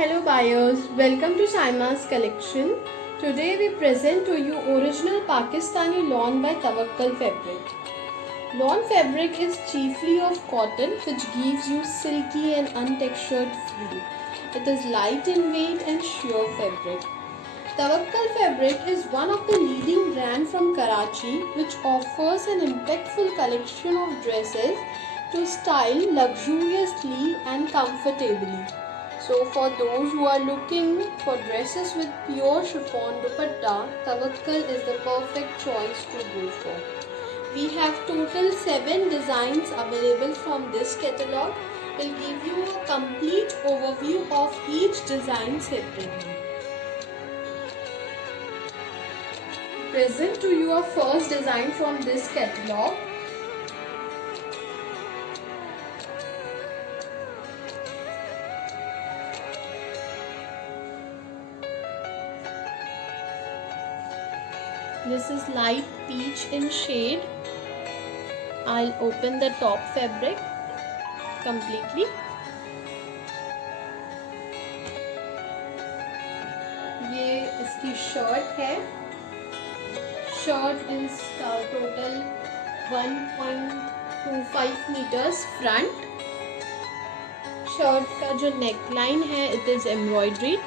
Hello buyers, welcome to Saima's collection. Today we present to you original Pakistani lawn by Tawakkal fabric. Lawn fabric is chiefly of cotton which gives you silky and untextured feel. It is light in weight and sheer fabric. Tawakkal fabric is one of the leading brands from Karachi which offers an impactful collection of dresses to style luxuriously and comfortably. So for those who are looking for dresses with pure chiffon dupatta, Tawakkal is the perfect choice to go for. We have total 7 designs available from this catalog. We'll give you a complete overview of each design separately. Present to you our first design from this catalog. This is light peach in shade. I'll open the top fabric completely. ये इसकी shirt है. Shirt is total 1.25 meters front. Shirt का जो neckline है, it is embroidered.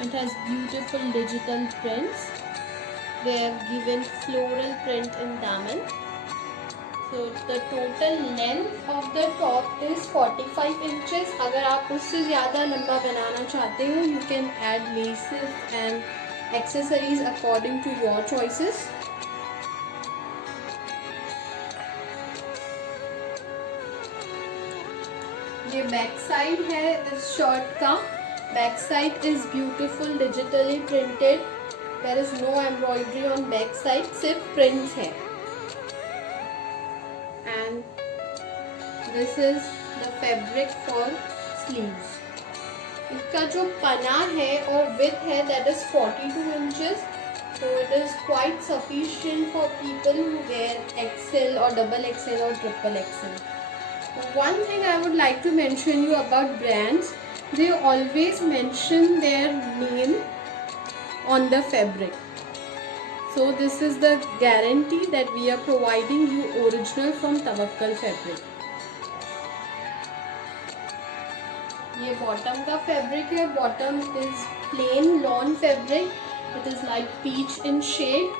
It has beautiful digital prints. They have given floral print in daman. So the total length of the top is 45 inches. अगर आप उससे ज़्यादा लंबा बनाना चाहते हो, you can add laces and accessories according to your choices. ये back side है इस शर्ट का. Back side is beautiful digitally printed. There is no embroidery on back side, सिर्फ prints है. And this is the fabric for sleeves. इसका जो पना है और width है, that is 42 inches. So it is quite sufficient for people who wear XL or double XL or triple XL. One thing I would like to mention you about brands, they always mention their name on the fabric. So this is the guarantee that we are providing you original from Tawakkal fabric. ये bottom का fabric है. Bottom is plain lawn fabric. It is like peach in shade.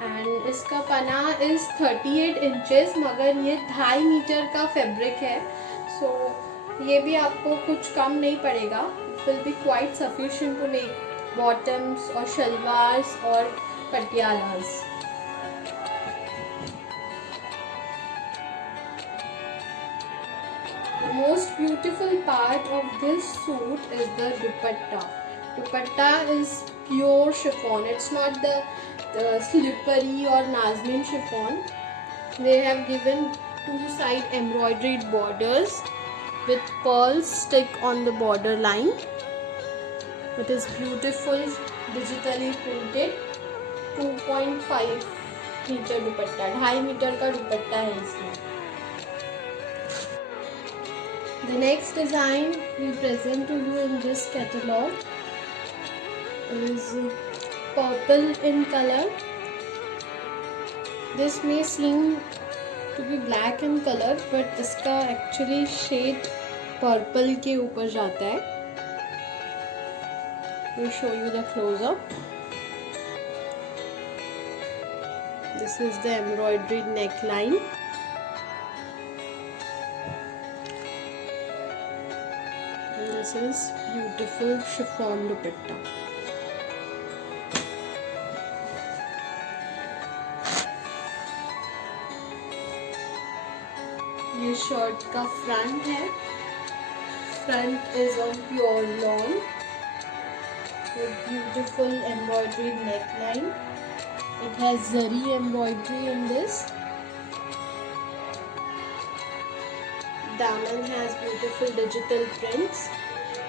And इसका पना is 38 inches. मगर ये 2.5 metre का fabric है. So ये भी आपको कुछ कम नहीं पड़ेगा. It will be quite sufficient to make bottoms or shalwars or patialas. The most beautiful part of this suit is the dupatta. Dupatta is pure chiffon. It's not the slippery or Nazmin chiffon. They have given 2 side embroidered borders with pearls stick on the border line. It is beautiful digitally printed. 2.5 metre dupatta, 2.5 metre का दुपट्टा है इसमें. The next design we present to you in this catalog is purple in color. This may seem to be black in color, but इसका actually shade purple के ऊपर जाता है. We'll show you the close-up. This is the embroidered neckline. And this is beautiful chiffon dupatta. ये shirt का front है. Front is on pure lawn. With beautiful embroidered neckline. It has zari embroidery in this. Daman has beautiful digital prints.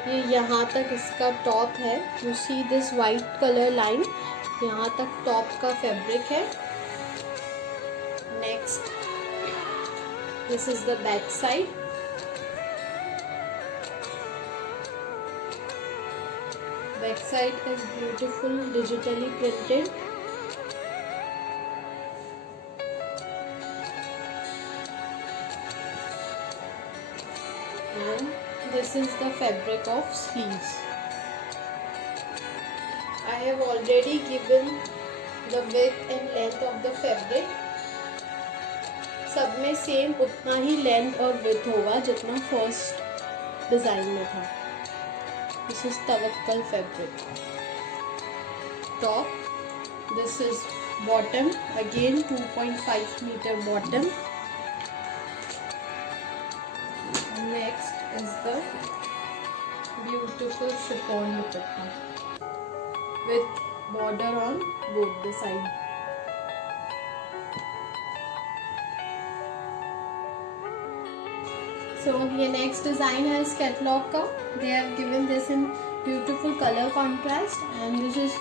ये यहाँ तक इसका top है. You see this white color line. यहाँ तक top का fabric है. Next, this is the back side. backside is beautiful digitally printed. And this is the fabric of sleeves. I have already given the width and length of the fabric. सब में same उतना ही length और width होगा जितना first design में था. This is तवक्कल fabric. Top. This is bottom. Again 2.5 meter bottom. Next is the beautiful chiffon dupatta with border on both the sides. So the next design is catalog ka. They have given this in beautiful color contrast, and this is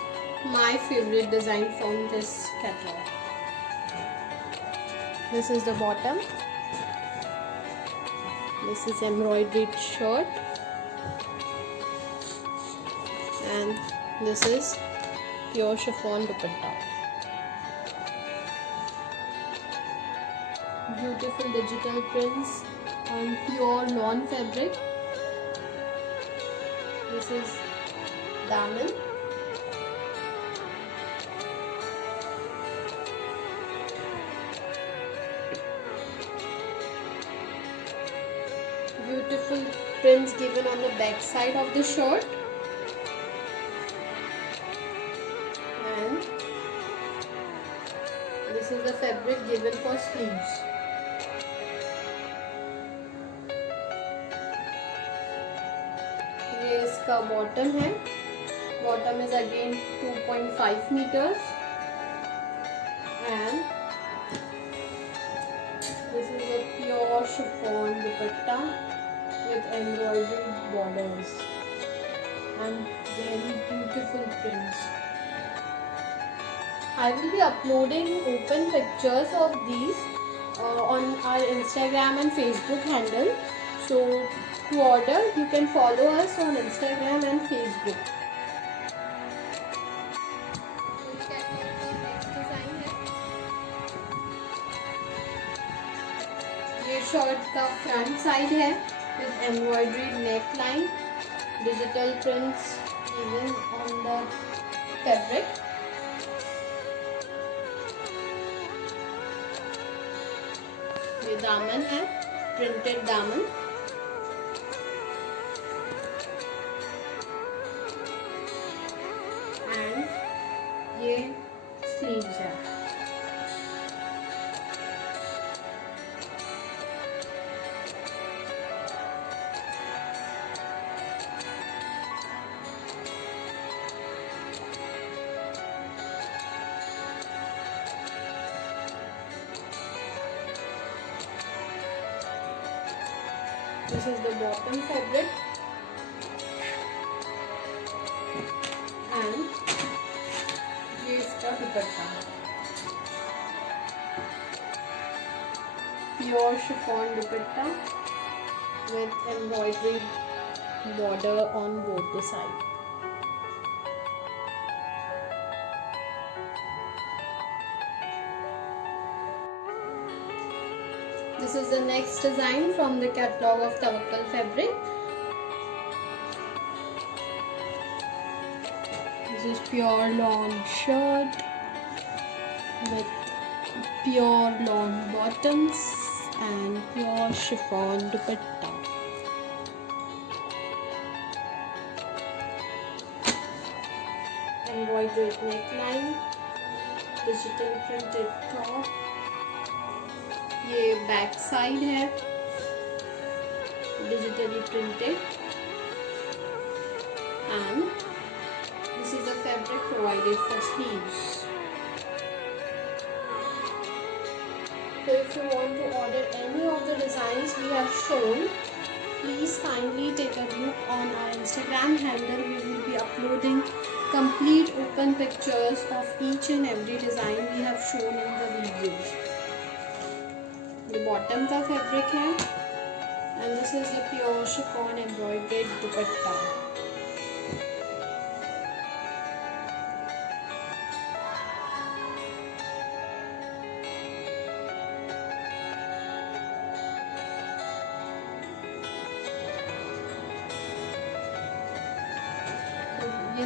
my favorite design from this catalog. This is the bottom. This is embroidered shirt, and this is pure chiffon dupatta. Beautiful digital prints on pure lawn fabric. This is daman. Beautiful prints given on the back side of the shirt. And this is the fabric given for sleeves. ये इसका bottom है. Bottom is again 2.5 meters, and this is a pure chiffon dupatta with embroidered borders and very beautiful prints. I will be uploading open pictures of these on our Instagram and Facebook handle. So to order, you can follow us on Instagram and Facebook. ये shirt का front side है with embroidered neckline, digital prints even on the fabric. ये दामन है, printed दामन. And ये sleeves है. This is the bottom fabric, and ये इसका दुपट्टा. Pure chiffon dupatta with embroidered border on both the sides. This is the next design from the catalog of Tawakkal fabric. This is pure lawn shirt with pure lawn bottoms and pure chiffon dupatta. Embroidered neckline, digital printed top. ये back side है, digitally printed, and this is the fabric provided for sleeves. So if you want to order any of the designs we have shown, please kindly take a look on our Instagram handle. We will be uploading complete open pictures of each and every design we have shown in the videos. The bottom का fabric है, and this is the pure chiffon embroidered dupatta.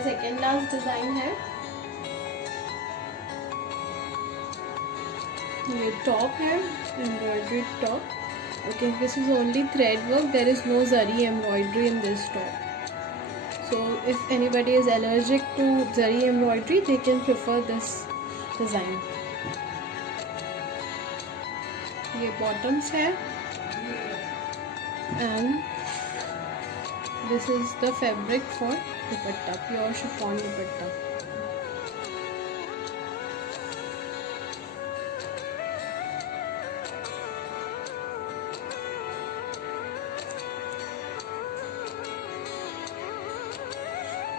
Second last design है। ये top है, embroidery top. Okay, this is only thread work. There is no zari embroidery in this top. So if anybody is allergic to zari embroidery, they can prefer this design. ये bottoms है, and this is the fabric for dupatta, pure chiffon dupatta.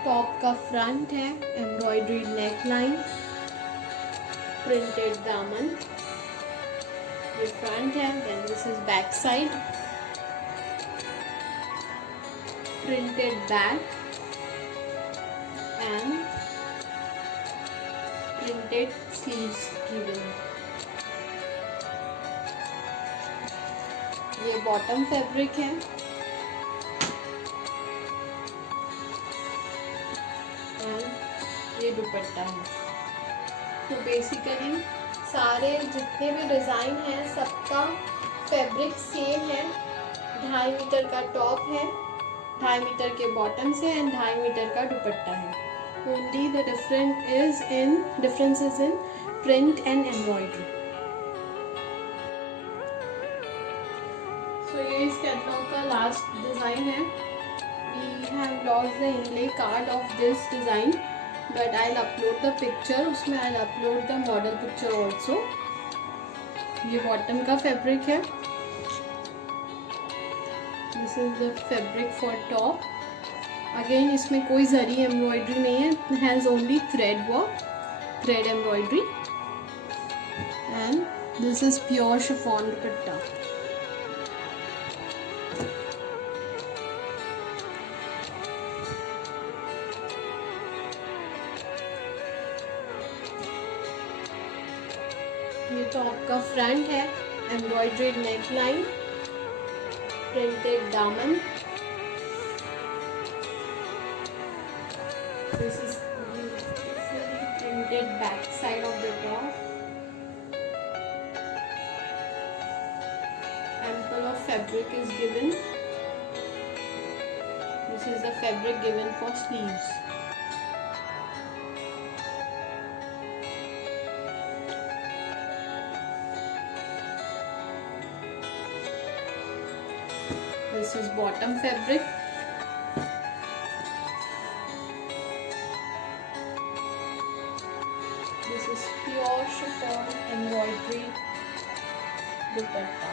Top का front है, embroidery neck line, printed दामन, ये front है। Then this is back side, printed back and printed sleeves given. ये bottom fabric है, ये दुपट्टा है। तो बेसिकली सारे जितने भी डिज़ाइन हैं सबका फैब्रिक सेम है। 2.5 मीटर का टॉप है, 2.5 मीटर के बॉटम से एंड 2.5 मीटर का दुपट्टा है। Only the difference is in print and embroidery. So ये इस कैटलॉग का लास्ट डिज़ाइन है। We have lost the inlay card of this design, but I'll upload the picture, उसमें I'll upload the model picture also। ये bottom का fabric है, this is the fabric for top। Again इसमें कोई जरी embroidery नहीं है, it has only thread work, thread embroidery, and this is pure chiffon dupatta। ये top का फ्रंट है, एम्ब्रॉयडर्ड नेक लाइन, प्रिंटेड दामन, this is printed back side of the top, ample of fabric is given, this is the fabric given for sleeves। This is bottom fabric, this is pure chiffon embroidery dupatta।